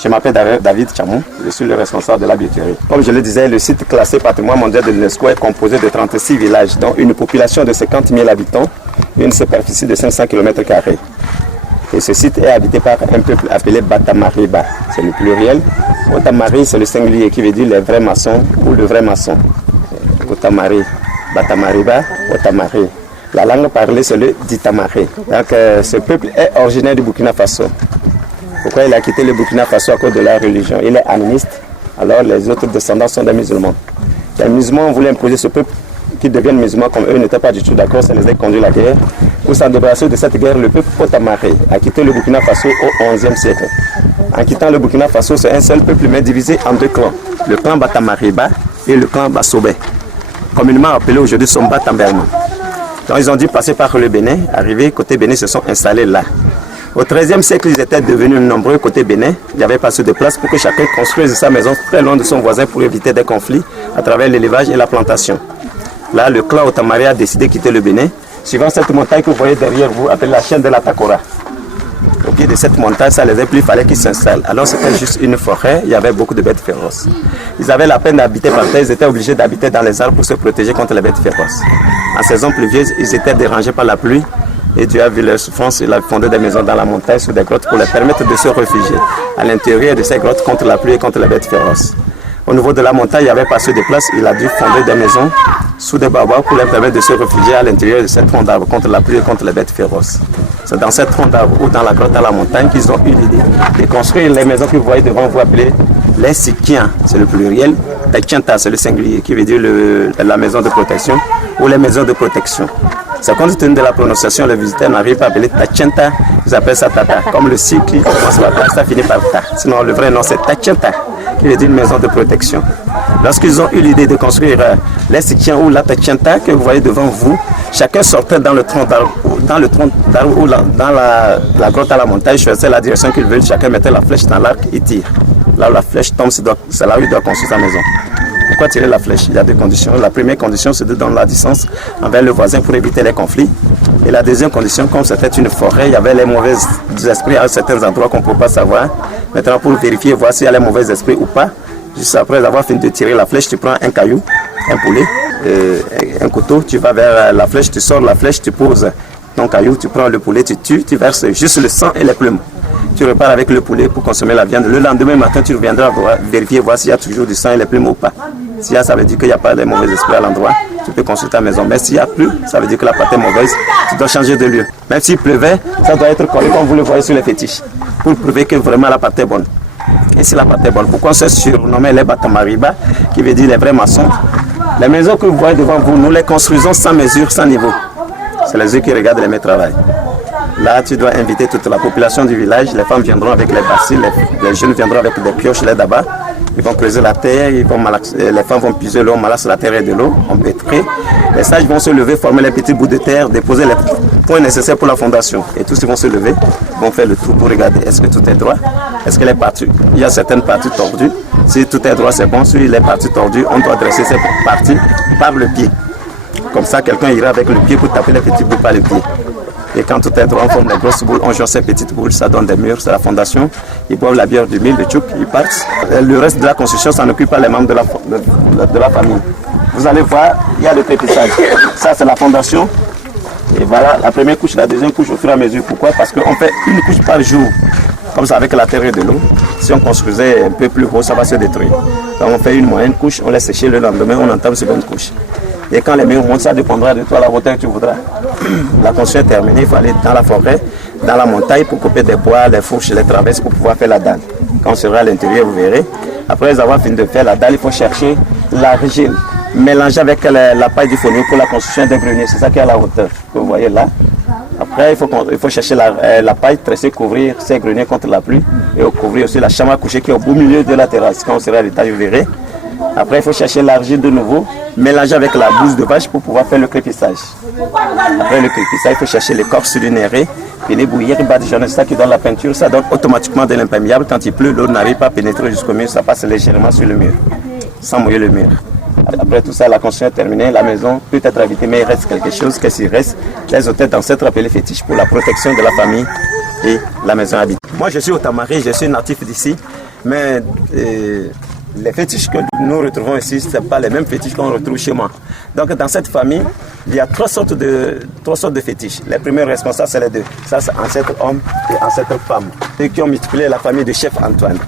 Je m'appelle David Chamou, je suis le responsable de la billetterie. Comme je le disais, le site classé patrimoine mondial de l'UNESCO est composé de 36 villages, dont une population de 50 000 habitants et une superficie de 500 km². Et ce site est habité par un peuple appelé Batamariba, c'est le pluriel. Otamari, c'est le singulier qui veut dire les vrais maçons ou le vrai maçon. Otamari, Batamariba, Otamari. La langue parlée, c'est le Ditamari. Donc ce peuple est originaire du Burkina Faso. Pourquoi il a quitté le Burkina Faso à cause de la religion? Il est animiste, alors les autres descendants sont des musulmans. Les musulmans voulaient imposer ce peuple qui devienne musulman, comme eux n'étaient pas du tout d'accord, ça les a conduit à la guerre. Pour s'en débarrasser de cette guerre, le peuple Otamari a quitté le Burkina Faso au XIe siècle. En quittant le Burkina Faso, c'est un seul peuple, mais divisé en deux clans, le clan Batamariba et le clan Basobé, communément appelé aujourd'hui Somba Tamberno. Donc ils ont dû passer par le Bénin, arrivés côté Bénin, se sont installés là. Au XIIIe siècle, ils étaient devenus nombreux côté Bénin. Il n'y avait pas assez de place pour que chacun construise sa maison très loin de son voisin pour éviter des conflits à travers l'élevage et la plantation. Là, le clan Otamari a décidé de quitter le Bénin, suivant cette montagne que vous voyez derrière vous, appelée la chaîne de la Takora. Au pied de cette montagne, ça les a plu, il fallait qu'ils s'installent. Alors c'était juste une forêt, il y avait beaucoup de bêtes féroces. Ils avaient la peine d'habiter par terre, ils étaient obligés d'habiter dans les arbres pour se protéger contre les bêtes féroces. En saison pluvieuse, ils étaient dérangés par la pluie. Et Dieu a vu leur souffrance, il a fondé des maisons dans la montagne, sous des grottes, pour leur permettre de se réfugier à l'intérieur de ces grottes contre la pluie et contre les bêtes féroces. Au niveau de la montagne, il n'y avait pas assez de place, il a dû fonder des maisons sous des baobabs pour leur permettre de se réfugier à l'intérieur de ces troncs d'arbres contre la pluie et contre les bêtes féroces. C'est dans ces troncs d'arbres ou dans la grotte à la montagne qu'ils ont eu l'idée de construire les maisons que vous voyez devant vous, appelées les Sikiens, c'est le pluriel, Tachanta, c'est le singulier, qui veut dire la maison de protection ou les maisons de protection. C'est compte tenu de la prononciation, les visiteurs n'arrivent pas à appeler Tachenta, ils appellent ça Tata. Comme le cycle qui commence par Ta, ça finit par Ta. Sinon, le vrai nom, c'est Tachenta, qui veut dire une maison de protection. Lorsqu'ils ont eu l'idée de construire les Sikiens ou la Tachenta que vous voyez devant vous, chacun sortait dans le tronc d'arbre ou dans la grotte à la montagne, choisissait la direction qu'il veut, chacun mettait la flèche dans l'arc et tire. Là où la flèche tombe, c'est là où il doit construire sa maison. Pourquoi tirer la flèche? Il y a deux conditions. La première condition, c'est de donner la distance envers le voisin pour éviter les conflits. Et la deuxième condition, comme c'était une forêt, il y avait les mauvais esprits à certains endroits qu'on ne peut pas savoir. Maintenant, pour vérifier, voir s'il y a les mauvais esprits ou pas, juste après avoir fini de tirer la flèche, tu prends un caillou, un poulet, un couteau, tu vas vers la flèche, tu sors la flèche, tu poses ton caillou, tu prends le poulet, tu tues, tu verses juste le sang et les plumes. Tu repars avec le poulet pour consommer la viande. Le lendemain matin, tu reviendras vérifier, voir s'il y a toujours du sang et les plumes ou pas. S'il y a, ça veut dire qu'il n'y a pas de mauvais esprits à l'endroit. Tu peux construire ta maison. Mais s'il n'y a plus, ça veut dire que la pâte est mauvaise. Tu dois changer de lieu. Même s'il pleuvait, ça doit être collé comme vous le voyez sur les fétiches. Pour prouver que vraiment la pâte est bonne. Et si la pâte est bonne, pourquoi on se surnommait les Batamariba, qui veut dire les vrais maçons? Les maisons que vous voyez devant vous, nous les construisons sans mesure, sans niveau. C'est les yeux qui regardent les mains travail. Là, tu dois inviter toute la population du village. Les femmes viendront avec les bassines, les jeunes viendront avec des pioches, les dabas. Ils vont creuser la terre, les femmes vont puiser l'eau, malasse la terre et de l'eau, on pétrit. Les sages vont se lever, former les petits bouts de terre, déposer les points nécessaires pour la fondation. Et tous ils vont se lever, vont faire le tour pour regarder est-ce que tout est droit, est-ce que les parties, il y a certaines parties tordues. Si tout est droit, c'est bon. Si les parties tordues, on doit dresser ces parties par le pied. Comme ça, quelqu'un ira avec le pied pour taper les petits bouts par le pied. Et quand tout est droit, on forme les grosses boules, on joue ces petites boules, ça donne des murs, c'est la fondation. Ils boivent la bière du mil, le tchouk, ils partent. Le reste de la construction, ça n'occupe pas les membres de la famille. Vous allez voir, il y a le pépissage. Ça, c'est la fondation. Et voilà, la première couche, la deuxième couche au fur et à mesure. Pourquoi? Parce qu'on fait une couche par jour. Comme ça, avec la terre et de l'eau. Si on construisait un peu plus haut, ça va se détruire. Donc on fait une moyenne couche, on laisse sécher le lendemain, on entame sur une couche. Et quand les murs montent, ça dépendra de toi, la hauteur que tu voudras. La construction est terminée, il faut aller dans la forêt, dans la montagne pour couper des bois, les fourches, les traverses pour pouvoir faire la dalle. Quand on sera à l'intérieur, vous verrez. Après avoir fini de faire la dalle, il faut chercher l'argile mélangée avec la paille du fourneau pour la construction des greniers. C'est ça qui est à la hauteur que vous voyez là. Après, il faut chercher la paille, tresser, couvrir ces greniers contre la pluie et couvrir aussi la chambre à coucher qui est au beau milieu de la terrasse. Quand on sera à l'étage, vous verrez. Après, il faut chercher l'argile de nouveau, mélanger avec la bouse de vache pour pouvoir faire le crépissage. Après le crépissage, il faut chercher l'écorce du néré, puis les bouillir, c'est ça qui donne la peinture, ça donne automatiquement de l'imperméable. Quand il pleut, l'eau n'arrive pas à pénétrer jusqu'au mur, ça passe légèrement sur le mur, sans mouiller le mur. Après tout ça, la construction est terminée, la maison peut être habitée, mais il reste quelque chose. Qu'est-ce qu'il reste? Les hôtels d'ancêtres appelés fétiches pour la protection de la famille et la maison habitée. Moi, je suis Otamari, je suis natif d'ici, mais les fétiches que nous retrouvons ici, ce ne sont pas les mêmes fétiches qu'on retrouve chez moi. Donc, dans cette famille, il y a trois sortes de fétiches. Les premiers responsables, c'est les deux. Ça, c'est ancêtre homme et ancêtre femme. Ceux qui ont multiplié la famille de chef Antoine.